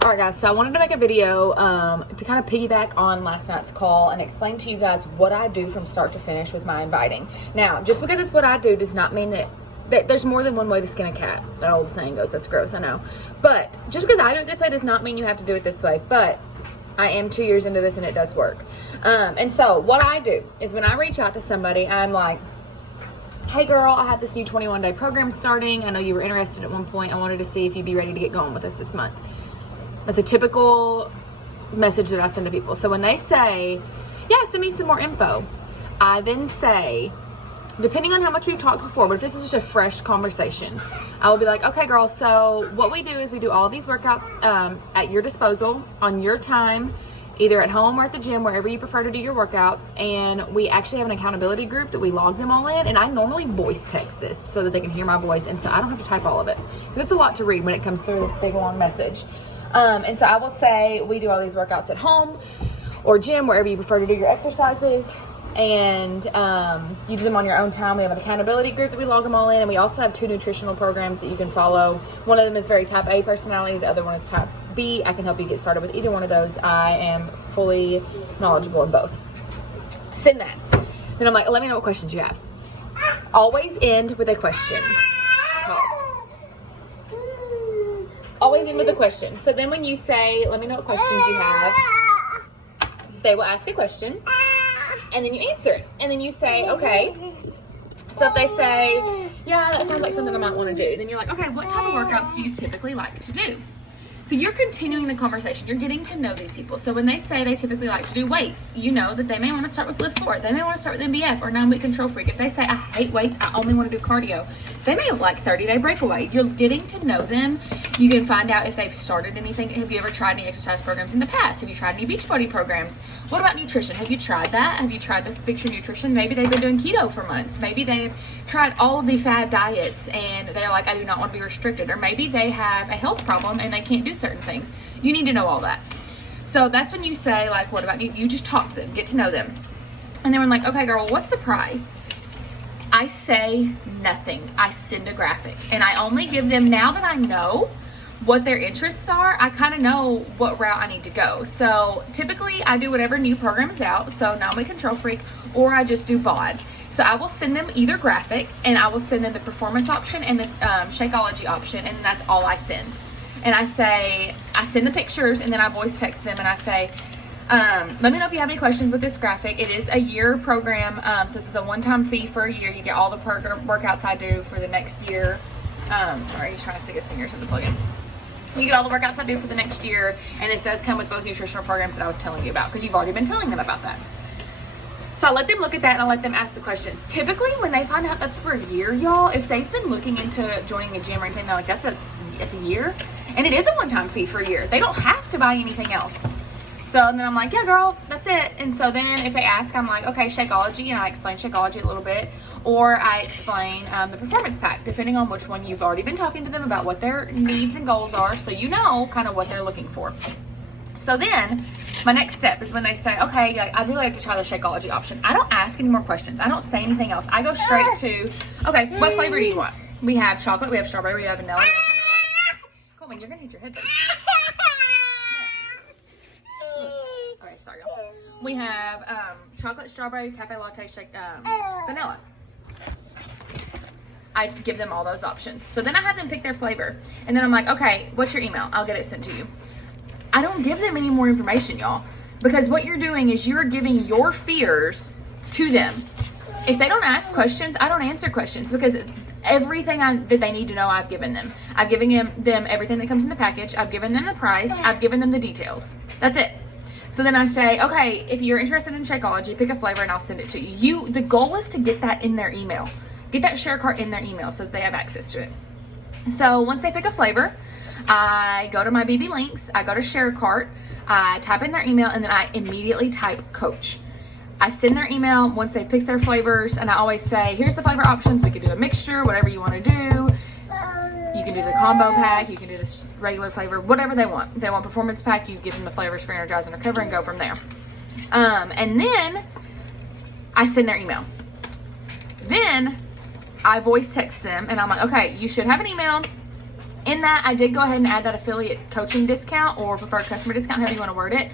All right, guys, so I wanted to make a video to kind of piggyback on last night's call and explain to you guys what I do from start to finish with my inviting. Now, just because it's what I do does not mean that there's more than one way to skin a cat. That old saying goes. That's gross, I know. But just because I do it this way does not mean you have to do it this way. But I am 2 years into this and it does work. And so what I do is when I reach out to somebody, I'm like, hey girl, I have this new 21-day program starting. I know you were interested at one point. I wanted to see if you'd be ready to get going with us this month. That's a typical message that I send to people. So when they say, yeah, send me some more info, I then say, depending on how much we've talked before, but if this is just a fresh conversation, I will be like, okay girl, so what we do is we do all of these workouts at your disposal on your time, either at home or at the gym, wherever you prefer to do your workouts. And we actually have an accountability group that we log them all in. And I normally voice text this so that they can hear my voice. And so I don't have to type all of it. It's a lot to read when it comes through this big long message. And so I will say we do all these workouts at home or gym, wherever you prefer to do your exercises. And you do them on your own time. We have an accountability group that we log them all in. And we also have 2 nutritional programs that you can follow. One of them is very type A personality. The other one is type B. I can help you get started with either one of those. I am fully knowledgeable in both. Send that. Then I'm like, let me know what questions you have. Always end with a question. Pause. Always end with a question. So then when you say, let me know what questions you have, they will ask a question. And then you answer it. And then you say, okay. So if they say, yeah, that sounds like something I might want to do, then you're like, okay, what type of workouts do you typically like to do? So you're continuing the conversation. You're getting to know these people. So when they say they typically like to do weights, you know that they may want to start with Lift 4. They may want to start with MBF or 9-week Control Freak. If they say, I hate weights, I only want to do cardio, they may like 30-day breakaway. You're getting to know them. You can find out if they've started anything. Have you ever tried any exercise programs in the past? Have you tried any Beachbody programs? What about nutrition? Have you tried that? Have you tried to fix your nutrition? Maybe they've been doing keto for months. Maybe they've tried all of the fad diets and they're like, I do not want to be restricted. Or maybe they have a health problem and they can't do certain things. You need to know all that. So that's when you say, like, what about you? You just talk to them, get to know them. And then we're like, okay, girl, what's the price? I say nothing. I send a graphic. And I only give them, now that I know what their interests are, I kind of know what route I need to go. So typically I do whatever new program is out. So 9-week Control Freak, or I just do BOD. So I will send them either graphic, and I will send them the performance option and the Shakeology option, and that's all I send. And I say, I send the pictures, and then I voice text them, and I say, let me know if you have any questions with this graphic. It is a year program, so this is a one-time fee for a year. You get all the workouts I do for the next year. Sorry, he's trying to stick his fingers in the plug-in. You get all the workouts I do for the next year, and this does come with both nutritional programs that I was telling you about, because you've already been telling them about that. So I let them look at that and I let them ask the questions. Typically, when they find out that's for a year, y'all, if they've been looking into joining a gym or anything, they're like, that's a year. And it is a one-time fee for a year. They don't have to buy anything else. So and then I'm like, yeah, girl, that's it. And so then if they ask, I'm like, okay, Shakeology, and I explain Shakeology a little bit. Or I explain the Performance Pack, depending on which one. You've already been talking to them about what their needs and goals are, so you know kind of what they're looking for. So then my next step is when they say, okay, I'd really like to try the Shakeology option. I don't ask any more questions. I don't say anything else. I go straight to, okay, what flavor do you want? We have chocolate, we have strawberry, we have vanilla. Coleman, you're going to hit your head, baby. All right, sorry, y'all. We have chocolate, strawberry, cafe latte, shake, vanilla. I give them all those options. So then I have them pick their flavor. And then I'm like, okay, what's your email? I'll get it sent to you. I don't give them any more information, y'all, because what you're doing is you're giving your fears to them. If they don't ask questions, I don't answer questions, because everything that they need to know, I've given them. I've given them everything that comes in the package. I've given them the price. I've given them the details. That's it. So then I say, okay, if you're interested in Shakeology, pick a flavor and I'll send it to you. The goal is to get that in their email. Get that share cart in their email so that they have access to it. So once they pick a flavor, I go to my BB links, I go to share cart, I type in their email, and then I immediately type coach. I send their email once they pick their flavors, and I always say, here's the flavor options. We could do a mixture, whatever you want to do. You can do the combo pack, you can do this regular flavor, whatever they want. If they want performance pack, you give them the flavors for Energize and Recover and go from there. And then I send their email. Then I voice text them, and I'm like, okay, you should have an email. In that, I did go ahead and add that affiliate coaching discount or preferred customer discount, however you want to word it.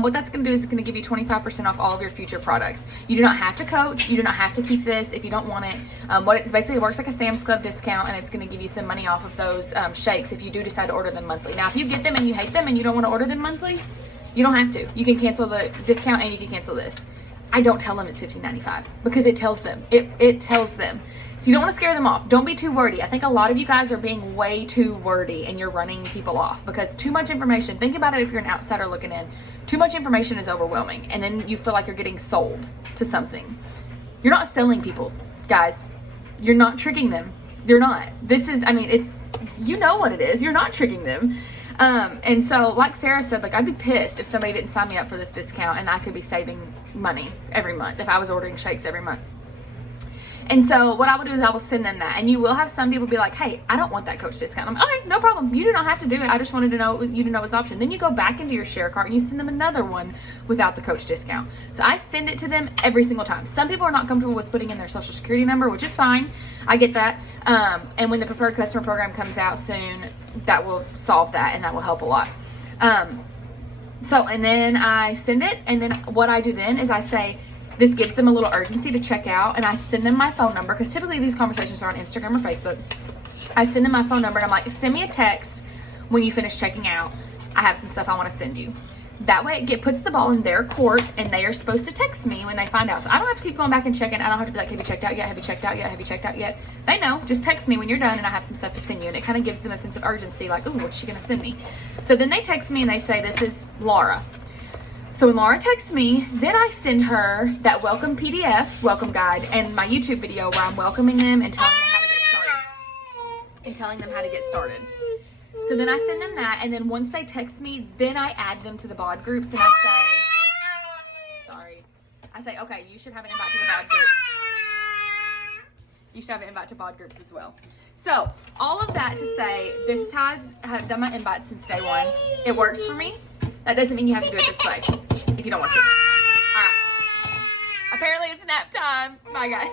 What that's going to do is it's going to give you 25% off all of your future products. You do not have to coach. You do not have to keep this if you don't want it. What it basically works like a Sam's Club discount, and it's going to give you some money off of those shakes if you do decide to order them monthly. Now, if you get them and you hate them and you don't want to order them monthly, you don't have to. You can cancel the discount and you can cancel this. I don't tell them it's $15.95 because it tells them. It tells them. So you don't want to scare them off. Don't be too wordy. I think a lot of you guys are being way too wordy and you're running people off because too much information. Think about it if you're an outsider looking in. Too much information is overwhelming and then you feel like you're getting sold to something. You're not selling people, guys. You're not tricking them. You're not. This is, I mean, it's, you know what it is. You're not tricking them. And so like Sarah said, like I'd be pissed if somebody didn't sign me up for this discount and I could be saving money every month if I was ordering shakes every month. And so what I will do is I will send them that. And you will have some people be like, hey, I don't want that coach discount. I'm like, okay, no problem. You do not have to do it. I just wanted to know you to know it's an option. Then you go back into your share cart and you send them another one without the coach discount. So I send it to them every single time. Some people are not comfortable with putting in their social security number, which is fine. I get that. And when the preferred customer program comes out soon, that will solve that and that will help a lot. And then I send it. And then what I do then is I say, this gives them a little urgency to check out, and I send them my phone number because typically these conversations are on Instagram or Facebook. I send them my phone number and I'm like, send me a text when you finish checking out. I have some stuff I want to send you. That way it puts the ball in their court and they are supposed to text me when they find out. So I don't have to keep going back and checking. I don't have to be like, have you checked out yet? Have you checked out yet? Have you checked out yet? They know. Just text me when you're done and I have some stuff to send you. And it kind of gives them a sense of urgency, like, ooh, what's she going to send me? So then they text me and they say, this is Laura. So when Laura texts me, then I send her that welcome PDF, welcome guide, and my YouTube video where I'm welcoming them and telling them how to get started. So then I send them that, and then once they text me, then I add them to the BOD groups, and I say, okay, you should have an invite to the BOD groups. You should have an invite to BOD groups as well. So all of that to say, this is how I've done my invites since day one. It works for me. That doesn't mean you have to do it this way if you don't want to. All right. Apparently it's nap time. Bye, guys.